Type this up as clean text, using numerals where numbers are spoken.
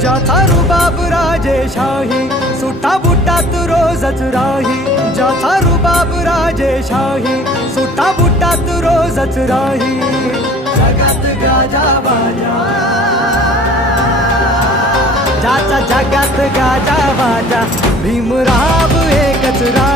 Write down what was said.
ज्याचा रुबाब राजेशाही सुट्टा बुट्टात रोजच राही. ज्याचा रुबाब राजेशाही सुट्टा बुट्टात रोजच राही. जगात गाजा बाजा ज्याचा जगात गाजा बाजा भीमराव एकच राही.